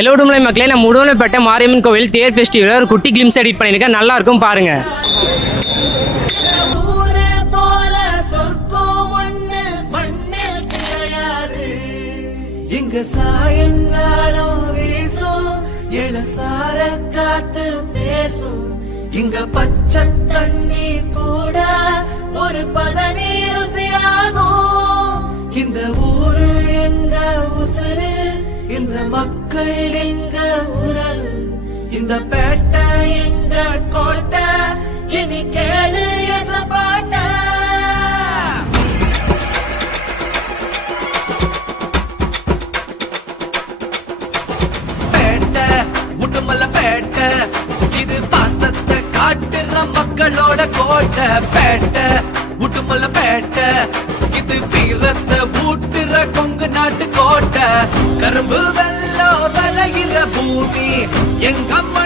வெள்ளோடுமலை மக்களே, நம்ம உடுமலைப்பேட்டை மாரியம்மன் கோவில் தேர் ஃபெஸ்டிவல் ஒரு குட்டி கிளிம்ஸ் எடிட் பண்ணியிருக்கேன். நல்லா இருக்கும் பாருங்க. இங்க சாயங்காலம் வீசும் எழுசார காத்து பேசும். இங்க பச்சை தண்ணி கூட ஒரு பதனி ருசியாகும். இந்த ஊரு எங்க உசுரு, இந்த மக்கள் எங்க உறவு. இந்த பேட்டை எங்க கோட்டை, இனி கேளு எசப்பாட்ட. பேட்டை உடுமலை பேட்டை, இது பாசத்தை காட்டுற மக்களோட கோட்டை. பேட்டை உடுமலை பேட்டை, இது வீரத்தை ஊட்டுற கொங்கு நாட்டு கோட்டை. கரும்பு வெள்ளம் விளையிற பூமி எங்க அம்மா